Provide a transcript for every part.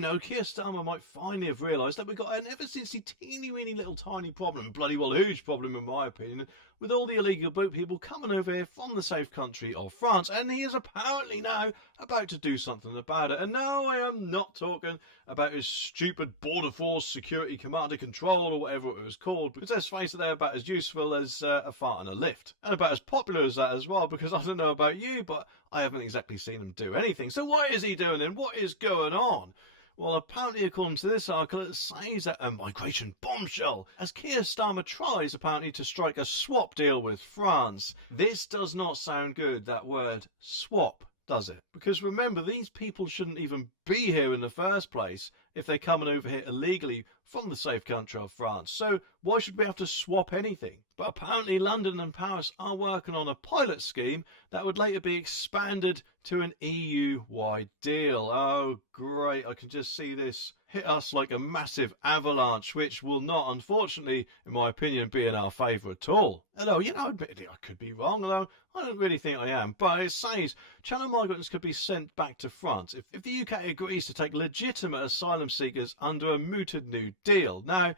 you know, Keir Starmer might finally have realised that we've got an ever since teeny weeny little tiny problem, bloody well huge problem in my opinion, with all the illegal boat people coming over here from the safe country of France, and he is apparently now about to do something about it. And no, I am not talking about his stupid Border Force Security Command and Control or whatever it was called, because let's face it, they're about as useful as a fart on a lift, and about as popular as that as well, because I don't know about you, but I haven't exactly seen him do anything. So what is he doing and what is going on? Well, apparently, according to this article, it says that a migration bombshell, as Keir Starmer tries, apparently, to strike a swap deal with France. This does not sound good, that word swap, does it? Because remember, these people shouldn't even be here in the first place if they're coming over here illegally from the safe country of France. So why should we have to swap anything? But apparently London and Paris are working on a pilot scheme that would later be expanded to an EU-wide deal. Oh, great. I can just see this hit us like a massive avalanche, which will not, unfortunately, in my opinion, be in our favour at all. Although, you know, admittedly, I could be wrong, although I don't really think I am. But it says channel migrants could be sent back to France if the UK agrees to take legitimate asylum seekers under a mooted new deal. Now,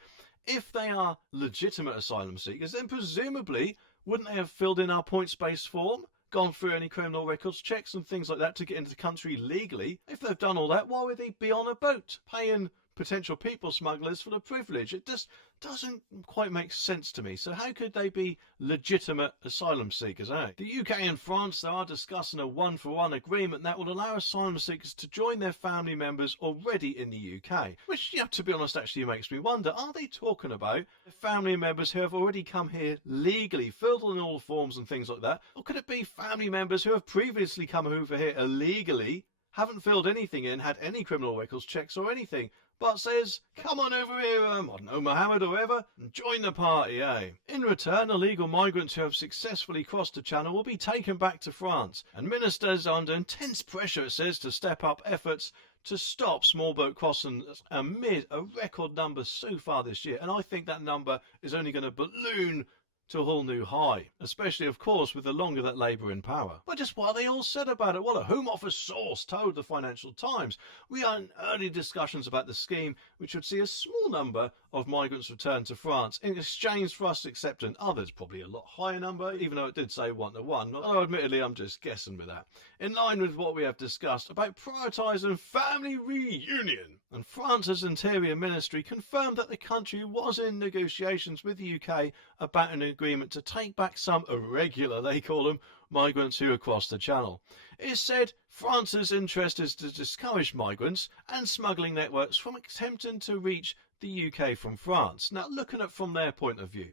if they are legitimate asylum seekers, then presumably wouldn't they have filled in our points-based form, gone through any criminal records checks and things like that to get into the country legally? If they've done all that, why would they be on a boat paying potential people smugglers for the privilege? It just doesn't quite make sense to me. So how could they be legitimate asylum seekers, eh? The UK and France are discussing a one-for-one agreement that would allow asylum seekers to join their family members already in the UK. Which, yeah, to be honest, actually makes me wonder, are they talking about family members who have already come here legally, filled in all the forms and things like that? Or could it be family members who have previously come over here illegally, haven't filled anything in, had any criminal records checks or anything, but says, come on over here, I don't know, Mohammed or whoever, and join the party, eh? In return, illegal migrants who have successfully crossed the channel will be taken back to France, and ministers are under intense pressure, it says, to step up efforts to stop small boat crossings amid a record number so far this year. And I think that number is only going to balloon to a whole new high, especially, of course, with the longer that Labour in power. But just what they all said about it, well, a Home Office source told the Financial Times, we are in early discussions about the scheme, which would see a small number of migrants return to France in exchange for us accepting others, probably a lot higher number, even though it did say 1-to-1. Although admittedly, I'm just guessing with that. In line with what we have discussed about prioritising family reunion. And France's Interior Ministry confirmed that the country was in negotiations with the UK about an agreement to take back some irregular, they call them, migrants who crossed the channel. It said France's interest is to discourage migrants and smuggling networks from attempting to reach the UK from France. Now, looking at it from their point of view,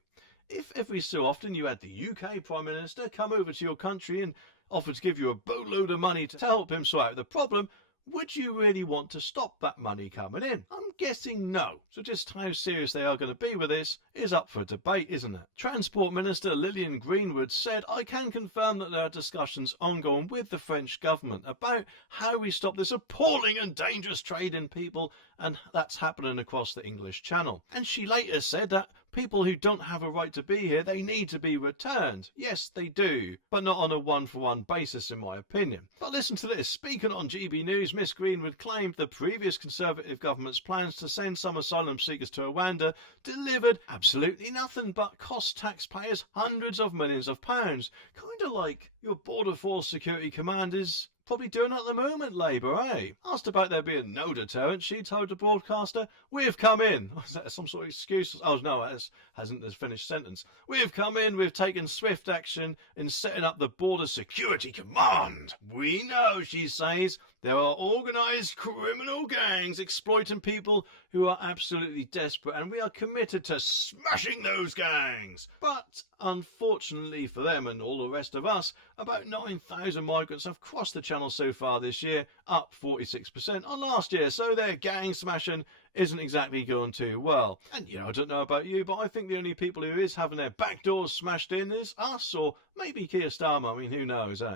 if every so often you had the UK Prime Minister come over to your country and offer to give you a boatload of money to help him sort out the problem, would you really want to stop that money coming in? I'm guessing no. So just how serious they are going to be with this is up for debate, isn't it? Transport Minister Lillian Greenwood said, I can confirm that there are discussions ongoing with the French government about how we stop this appalling and dangerous trade in people, and that's happening across the English Channel. And she later said that people who don't have a right to be here, they need to be returned. Yes, they do, but not on a one-for-one basis, in my opinion. But listen to this. Speaking on GB News, Miss Greenwood claimed the previous Conservative government's plans to send some asylum seekers to Rwanda delivered absolutely nothing but cost taxpayers hundreds of millions of pounds. Kind of like your Border Force Security Command is probably doing at the moment, Labour, eh? Asked about there being no deterrent, she told the broadcaster, we've come in. Was that some sort of excuse? Oh, no, it hasn't the finished sentence. We've come in, we've taken swift action in setting up the Border Security Command. We know, she says, there are organised criminal gangs exploiting people who are absolutely desperate, and we are committed to smashing those gangs. But unfortunately for them and all the rest of us, about 9,000 migrants have crossed the channel so far this year, up 46% on last year, so their gang smashing isn't exactly going too well. And, you know, I don't know about you, but I think the only people who is having their back doors smashed in is us, or maybe Keir Starmer. I mean, who knows, eh?